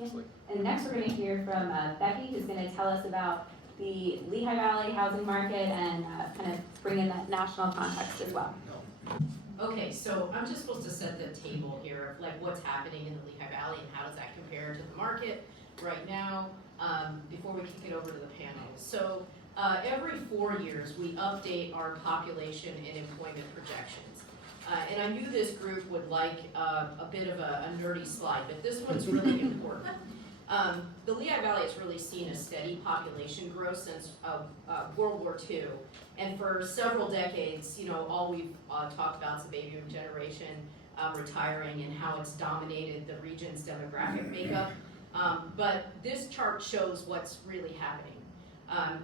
Leslie. And next we're going to hear from Becky, who's going to tell us about the Lehigh Valley housing market and kind of bring in that national context as well. Okay, so I'm just supposed to set the table here of like what's happening in the Lehigh Valley and how does that compare to the market right now before we kick it over to the panel. So every 4 years we update our population and employment projections. And I knew this group would like a bit of a nerdy slide, but this one's really important. The Lehigh Valley has really seen a steady population growth since World War II. And for several decades, you know, all we've talked about is the baby boom generation retiring and how it's dominated the region's demographic makeup. But this chart shows what's really happening.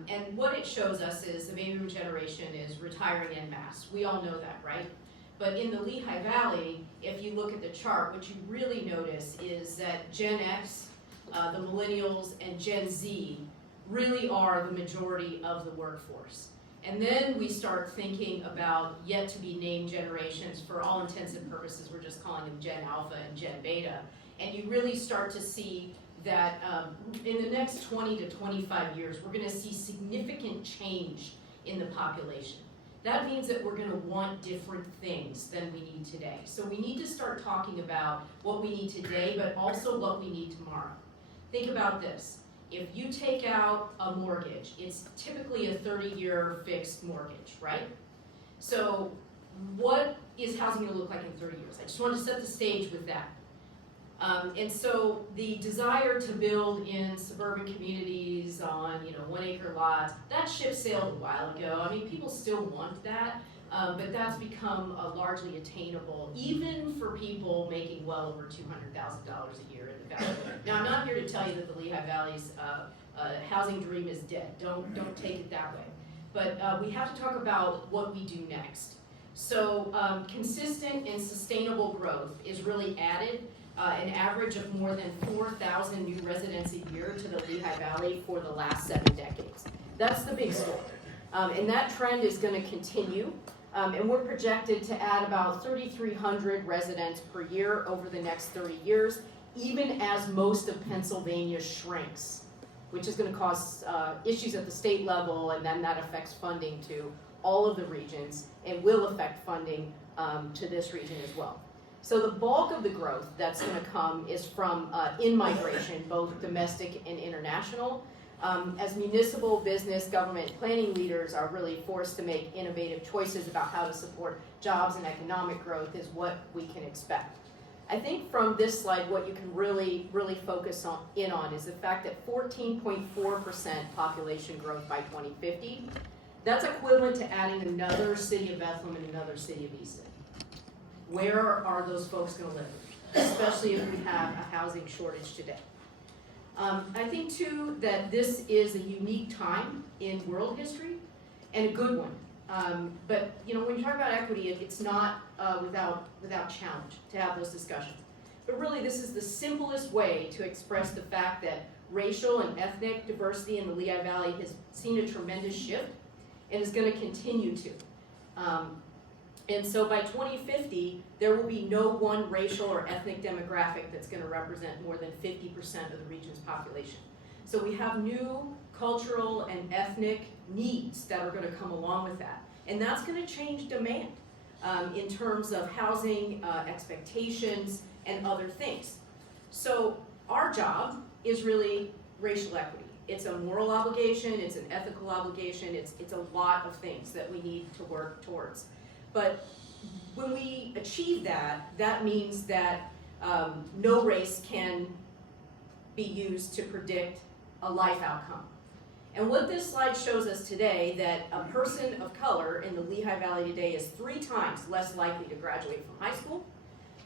And what it shows us is the baby boom generation is retiring en masse. We all know that, right? But in the Lehigh Valley, if you look at the chart, what you really notice is that Gen X, the millennials, and Gen Z really are the majority of the workforce. And then we start thinking about yet to be named generations. For all intents and purposes, we're just calling them Gen Alpha and Gen Beta. And you really start to see that in the next 20 to 25 years, we're gonna see significant change in the population. That means that we're gonna want different things than we need today. So we need to start talking about what we need today, but also what we need tomorrow. Think about this. If you take out a mortgage, it's typically a 30-year fixed mortgage, right? So what is housing gonna look like in 30 years? I just wanted to set the stage with that. And so the desire to build in suburban communities on 1 acre lots, that ship sailed a while ago. I mean, people still want that, but that's become largely attainable, even for people making well over $200,000 a year in the Valley. Now, I'm not here to tell you that the Lehigh Valley's housing dream is dead. Don't take it that way. But we have to talk about what we do next. So consistent and sustainable growth is really added. An average of more than 4,000 new residents a year to the Lehigh Valley for the last 7 decades. That's the big story. And that trend is going to continue. And we're projected to add about 3,300 residents per year over the next 30 years, even as most of Pennsylvania shrinks, which is going to cause issues at the state level, and then that affects funding to all of the regions, and will affect funding to this region as well. So the bulk of the growth that's going to come is from in-migration, both domestic and international. As municipal, business, government planning leaders are really forced to make innovative choices about how to support jobs and economic growth is what we can expect. I think from this slide, what you can really focus in on is the fact that 14.4% population growth by 2050. That's equivalent to adding another city of Bethlehem and another city of Easton. Where are those folks going to live, especially if we have a housing shortage today? I think too that this is a unique time in world history and a good one. But when you talk about equity, it's not without challenge to have those discussions. But really, this is the simplest way to express the fact that racial and ethnic diversity in the Lehigh Valley has seen a tremendous shift and is going to continue to. And so by 2050, there will be no one racial or ethnic demographic that's going to represent more than 50% of the region's population. So we have new cultural and ethnic needs that are going to come along with that. And that's going to change demand in terms of housing, expectations, and other things. So our job is really racial equity. It's a moral obligation, it's an ethical obligation, it's a lot of things that we need to work towards. But when we achieve that, that means that no race can be used to predict a life outcome. And what this slide shows us today, that a person of color in the Lehigh Valley today is 3 times less likely to graduate from high school,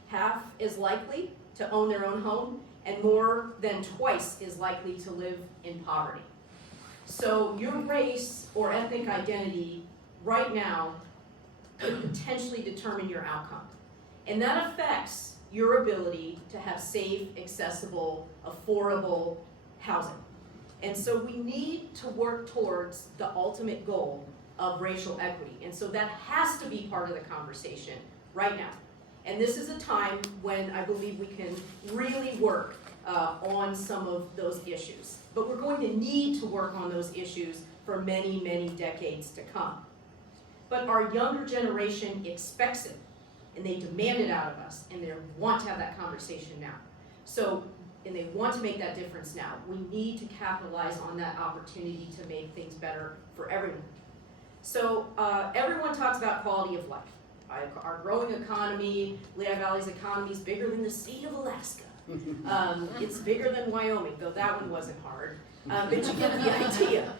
half as likely to own their own home, and more than twice as likely to live in poverty. So your race or ethnic identity right now could potentially determine your outcome. And that affects your ability to have safe, accessible, affordable housing. And so we need to work towards the ultimate goal of racial equity. And so that has to be part of the conversation right now. And this is a time when I believe we can really work on some of those issues. But we're going to need to work on those issues for many, many decades to come. But our younger generation expects it, and they demand it out of us, and they want to have that conversation now. So, and they want to make that difference now. We need to capitalize on that opportunity to make things better for everyone. So everyone talks about quality of life. Our growing economy, Lehigh Valley's economy is bigger than the state of Alaska. It's bigger than Wyoming, though that one wasn't hard, but you get the idea.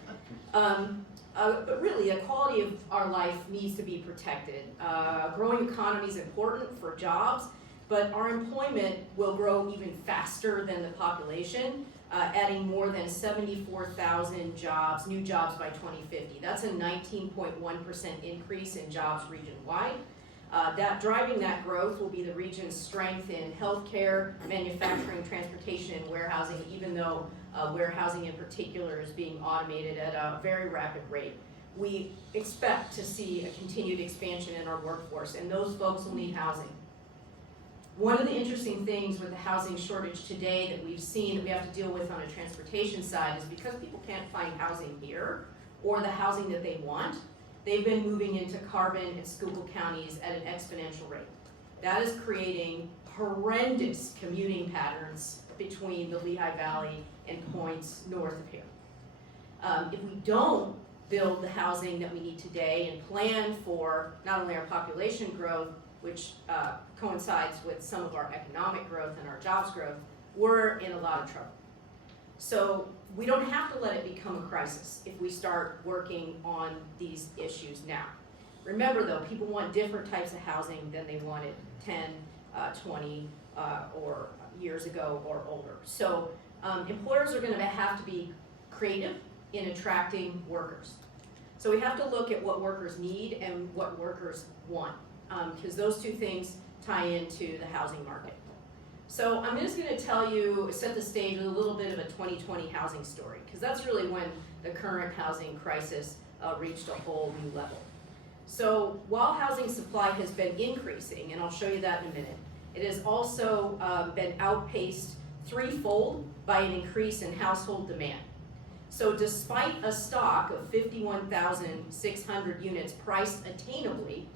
But really, the quality of our life needs to be protected. A growing economy is important for jobs, but our employment will grow even faster than the population, adding more than 74,000 jobs, new jobs by 2050. That's a 19.1% increase in jobs region-wide. Driving that growth will be the region's strength in healthcare, manufacturing, transportation, and warehousing, even though warehousing in particular is being automated at a very rapid rate. We expect to see a continued expansion in our workforce, and those folks will need housing. One of the interesting things with the housing shortage today that we've seen that we have to deal with on a transportation side is because people can't find housing here or the housing that they want, they've been moving into Carbon and Schuylkill counties at an exponential rate. That is creating horrendous commuting patterns between the Lehigh Valley and points north of here. If we don't build the housing that we need today and plan for not only our population growth, which coincides with some of our economic growth and our jobs growth, we're in a lot of trouble. So we don't have to let it become a crisis if we start working on these issues now. Remember though, people want different types of housing than they wanted 10, 20 or years ago or older. So employers are going to have to be creative in attracting workers. So we have to look at what workers need and what workers want, because those two things tie into the housing market. So I'm just going to set the stage with a little bit of a 2020 housing story, because that's really when the current housing crisis reached a whole new level. So while housing supply has been increasing, and I'll show you that in a minute, it has also been outpaced threefold by an increase in household demand. So despite a stock of 51,600 units priced attainably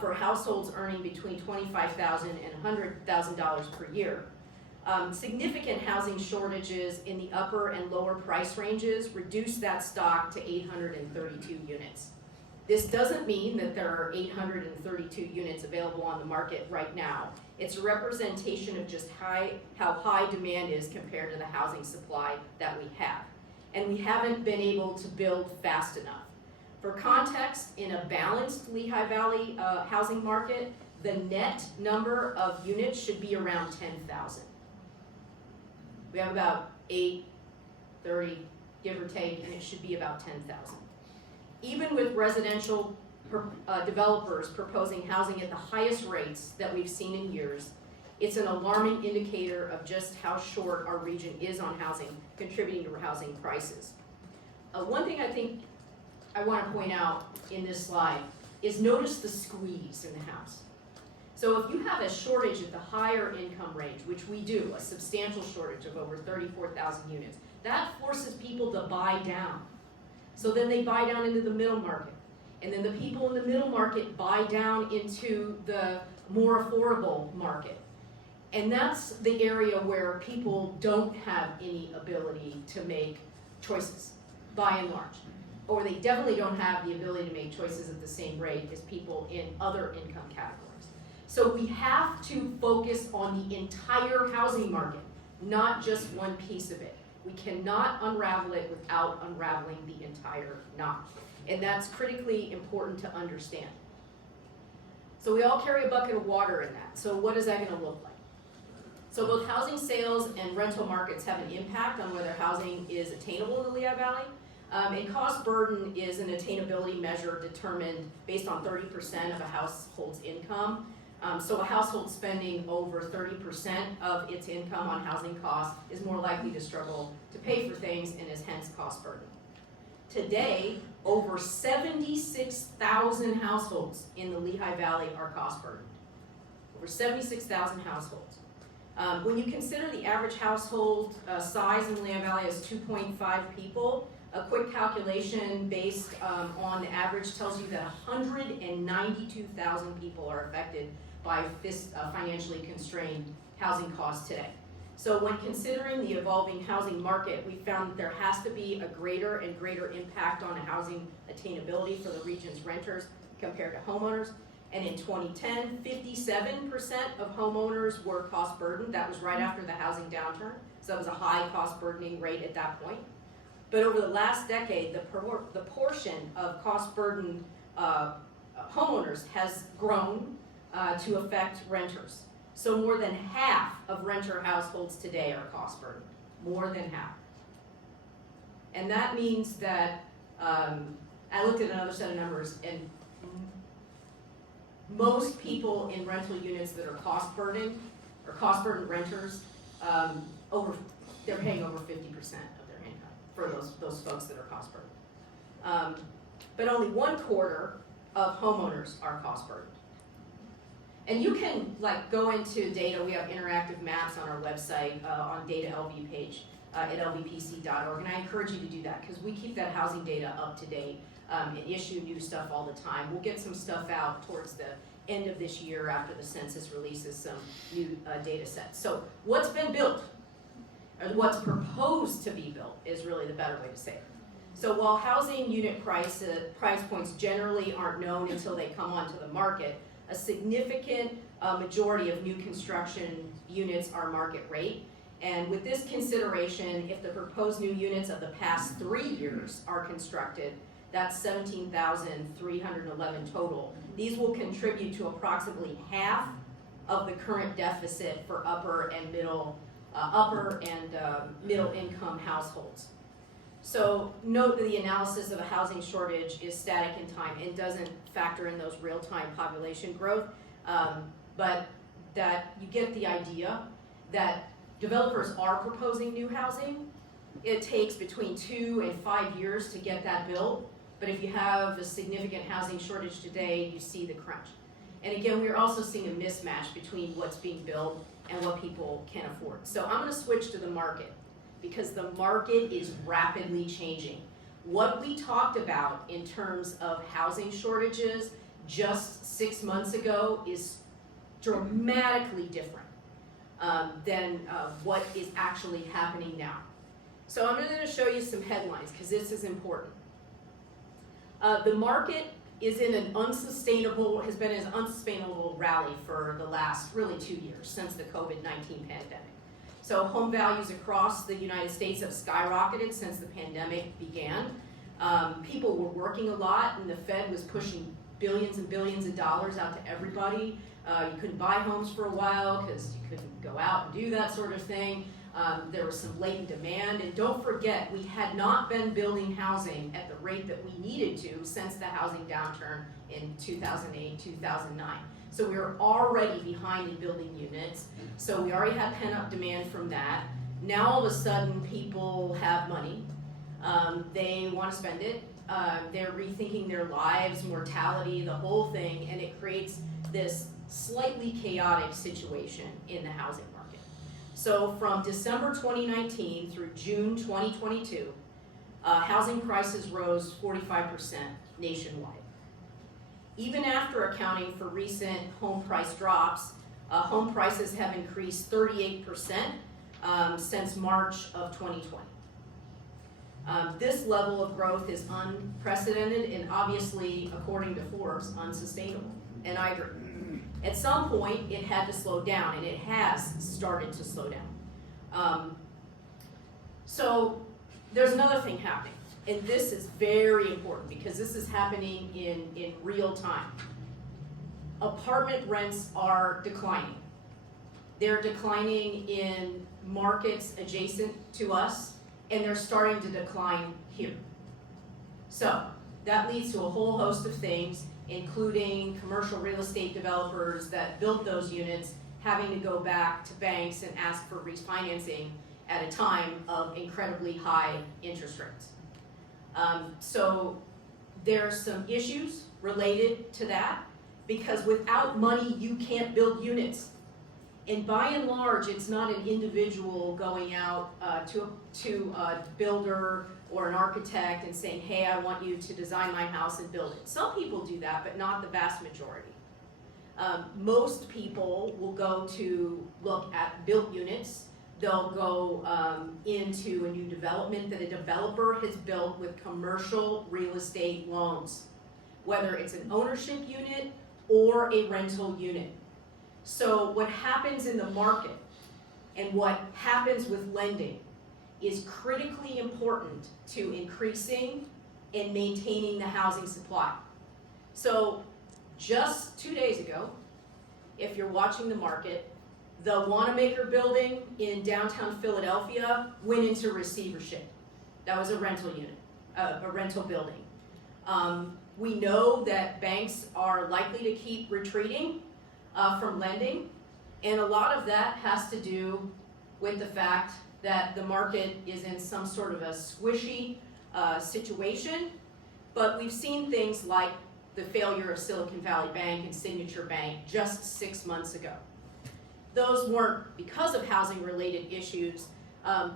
for households earning between $25,000 and $100,000 per year, significant housing shortages in the upper and lower price ranges reduced that stock to 832 units. This doesn't mean that there are 832 units available on the market right now. It's a representation of just how high demand is compared to the housing supply that we have. And we haven't been able to build fast enough. For context, in a balanced Lehigh Valley housing market, the net number of units should be around 10,000. We have about 830, give or take, and it should be about 10,000. Even with residential developers proposing housing at the highest rates that we've seen in years, it's an alarming indicator of just how short our region is on housing, contributing to housing prices. One thing I think I want to point out in this slide is notice the squeeze in the house. So if you have a shortage at the higher income range, which we do, a substantial shortage of over 34,000 units, that forces people to buy down. So then they buy down into the middle market. And then the people in the middle market buy down into the more affordable market. And that's the area where people don't have any ability to make choices, by and large. Or they definitely don't have the ability to make choices at the same rate as people in other income categories. So we have to focus on the entire housing market, not just one piece of it. We cannot unravel it without unraveling the entire knot. And that's critically important to understand. So we all carry a bucket of water in that. So what is that going to look like? So both housing sales and rental markets have an impact on whether housing is attainable in the Lehigh Valley. And cost burden is an attainability measure determined based on 30% of a household's income. So a household spending over 30% of its income on housing costs is more likely to struggle to pay for things and is hence cost burden. Today, over 76,000 households in the Lehigh Valley are cost burdened. Over 76,000 households. When you consider the average household size in Lehigh Valley is 2.5 people, a quick calculation based on the average tells you that 192,000 people are affected by financially constrained housing costs today. So when considering the evolving housing market, we found that there has to be a greater and greater impact on housing attainability for the region's renters compared to homeowners. And in 2010, 57% of homeowners were cost burdened. That was right after the housing downturn. So that was a high cost burdening rate at that point. But over the last decade, the portion of cost burdened homeowners has grown to affect renters. So more than half of renter households today are cost burdened, more than half. And that means that, I looked at another set of numbers, and most people in rental units that are cost burdened, or cost burdened renters, they're paying over 50% of their income for those folks that are cost burdened. But only 1/4 of homeowners are cost burdened. And you can go into data. We have interactive maps on our website on Data LV page at lvpc.org, and I encourage you to do that because we keep that housing data up to date and issue new stuff all the time. We'll get some stuff out towards the end of this year after the census releases some new data sets. So what's been built, or what's proposed to be built, is really the better way to say it. So while housing unit price points generally aren't known until they come onto the market, a significant majority of new construction units are market rate. And with this consideration, if the proposed new units of the past 3 years are constructed, that's 17,311 total. These will contribute to approximately half of the current deficit for upper and middle income households. So note that the analysis of a housing shortage is static in time and doesn't factor in those real-time population growth, but that you get the idea that developers are proposing new housing. It takes between 2 and 5 years to get that built, but if you have a significant housing shortage today, you see the crunch. And again, we're also seeing a mismatch between what's being built and what people can afford. So I'm gonna switch to the market, because the market is rapidly changing. What we talked about in terms of housing shortages just 6 months ago is dramatically different than what is actually happening now. So I'm going to show you some headlines because this is important. The market is in an has been an unsustainable rally for the last really 2 years since the COVID-19 pandemic. So home values across the United States have skyrocketed since the pandemic began. People were working a lot, and the Fed was pushing billions and billions of dollars out to everybody. You couldn't buy homes for a while because you couldn't go out and do that sort of thing. There was some latent demand, and don't forget, we had not been building housing at the rate that we needed to since the housing downturn in 2008, 2009. So we were already behind in building units, so we already had pent-up demand from that. Now all of a sudden, people have money. They want to spend it. They're rethinking their lives, mortality, the whole thing, and it creates this slightly chaotic situation in the housing market. So from December 2019 through June 2022, housing prices rose 45% nationwide. Even after accounting for recent home price drops, home prices have increased 38% since March of 2020. This level of growth is unprecedented and obviously, according to Forbes, unsustainable, and I agree. At some point, it had to slow down, and it has started to slow down. So there's another thing happening, and this is very important because this is happening in real time. Apartment rents are declining. They're declining in markets adjacent to us, and they're starting to decline here. So that leads to a whole host of things, including commercial real estate developers that built those units having to go back to banks and ask for refinancing at a time of incredibly high interest rates. So there's some issues related to that, because without money, you can't build units. And by and large, it's not an individual going out to a builder or an architect and saying, hey, I want you to design my house and build it. Some people do that, but not the vast majority. Most people will go to look at built units. They'll go into a new development that a developer has built with commercial real estate loans, whether it's an ownership unit or a rental unit. So what happens in the market and what happens with lending is critically important to increasing and maintaining the housing supply. So just 2 days ago, if you're watching the market, the Wanamaker building in downtown Philadelphia went into receivership. That was a rental unit, a rental building. We know that banks are likely to keep retreating from lending, and a lot of that has to do with the fact that the market is in some sort of a squishy situation, but we've seen things like the failure of Silicon Valley Bank and Signature Bank just 6 months ago. Those weren't because of housing-related issues,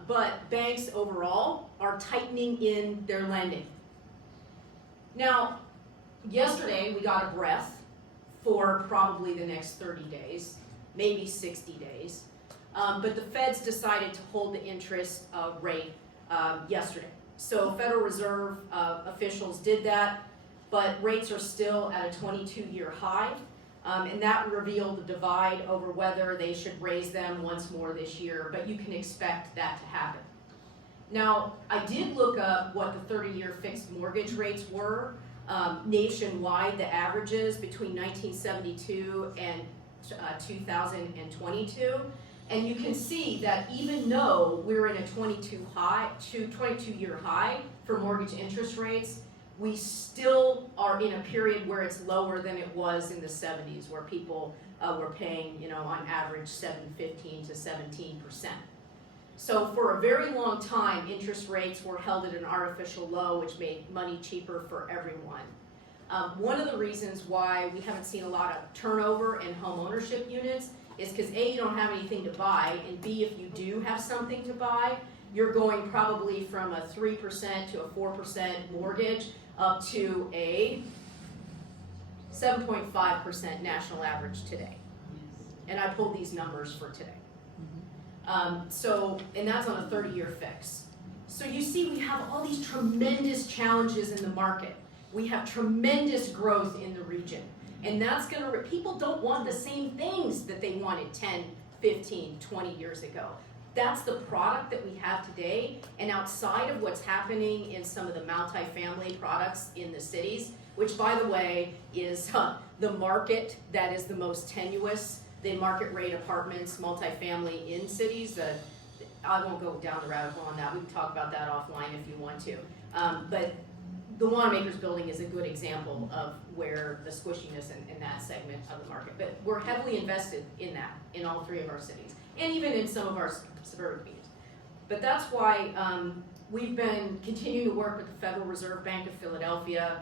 but banks overall are tightening in their lending. Now, yesterday we got a breath for probably the next 30 days, maybe 60 days, but the Feds decided to hold the interest rate yesterday. So Federal Reserve officials did that, but rates are still at a 22-year high, and that revealed the divide over whether they should raise them once more this year, but you can expect that to happen. Now, I did look up what the 30-year fixed mortgage rates were nationwide, the averages between 1972 and 2022, and you can see that even though we're in a 22-year high for mortgage interest rates, we still are in a period where it's lower than it was in the 70s, where people were paying, on average 7.15 to 17%. So for a very long time, interest rates were held at an artificial low, which made money cheaper for everyone. One of the reasons why we haven't seen a lot of turnover in home ownership units is because A, you don't have anything to buy, and B, if you do have something to buy, you're going probably from a 3% to a 4% mortgage up to a 7.5% national average today. And I pulled these numbers for today. And that's on a 30-year fix. So you see we have all these tremendous challenges in the market. We have tremendous growth in the region. And that's people don't want the same things that they wanted 10, 15, 20 years ago. That's the product that we have today, and outside of what's happening in some of the multifamily products in the cities, which by the way is the market that is the most tenuous, the market rate apartments, multifamily in cities. I won't go down the rabbit hole on that. We can talk about that offline if you want to. But the Wanamaker's building is a good example of where the squishiness in that segment of the market. But we're heavily invested in that in all three of our cities, and even in some of our suburban communities. But that's why we've been continuing to work with the Federal Reserve Bank of Philadelphia.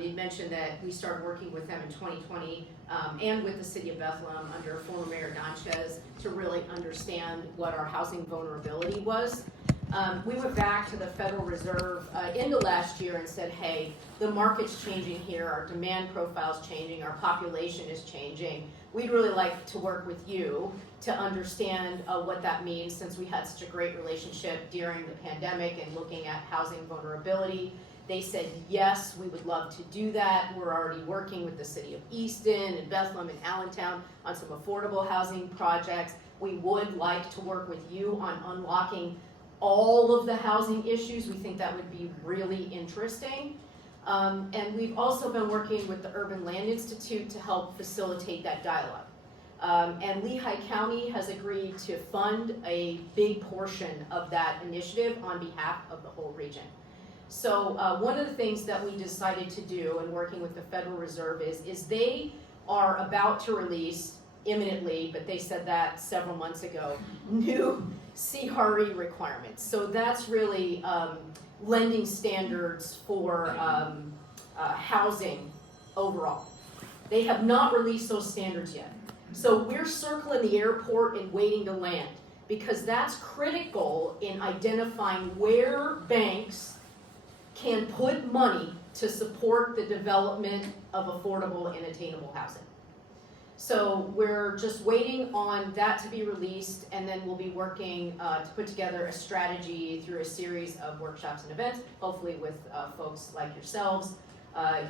You mentioned that we started working with them in 2020 and with the city of Bethlehem under former Mayor Donchez to really understand what our housing vulnerability was. We went back to the Federal Reserve into last year and said, hey, the market's changing here, our demand profile's changing, our population is changing. We'd really like to work with you to understand what that means, since we had such a great relationship during the pandemic and looking at housing vulnerability. They said, yes, we would love to do that. We're already working with the city of Easton and Bethlehem and Allentown on some affordable housing projects. We would like to work with you on unlocking all of the housing issues. We think that would be really interesting. And we've also been working with the Urban Land Institute to help facilitate that dialogue. And Lehigh County has agreed to fund a big portion of that initiative on behalf of the whole region. So one of the things that we decided to do in working with the Federal Reserve is they are about to release imminently, but they said that several months ago, new CRE requirements. So that's really lending standards for housing overall. They have not released those standards yet. So we're circling the airport and waiting to land, because that's critical in identifying where banks can put money to support the development of affordable and attainable housing. So we're just waiting on that to be released, and then we'll be working to put together a strategy through a series of workshops and events, hopefully with folks like yourselves,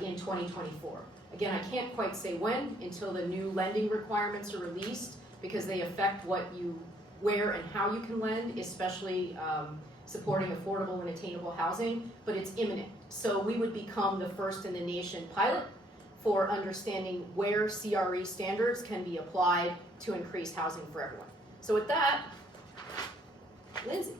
in 2024. Again, I can't quite say when until the new lending requirements are released, because they affect where and how you can lend, especially supporting affordable and attainable housing, but it's imminent. So we would become the first in the nation pilot for understanding where CRE standards can be applied to increase housing for everyone. So with that, Lindsay.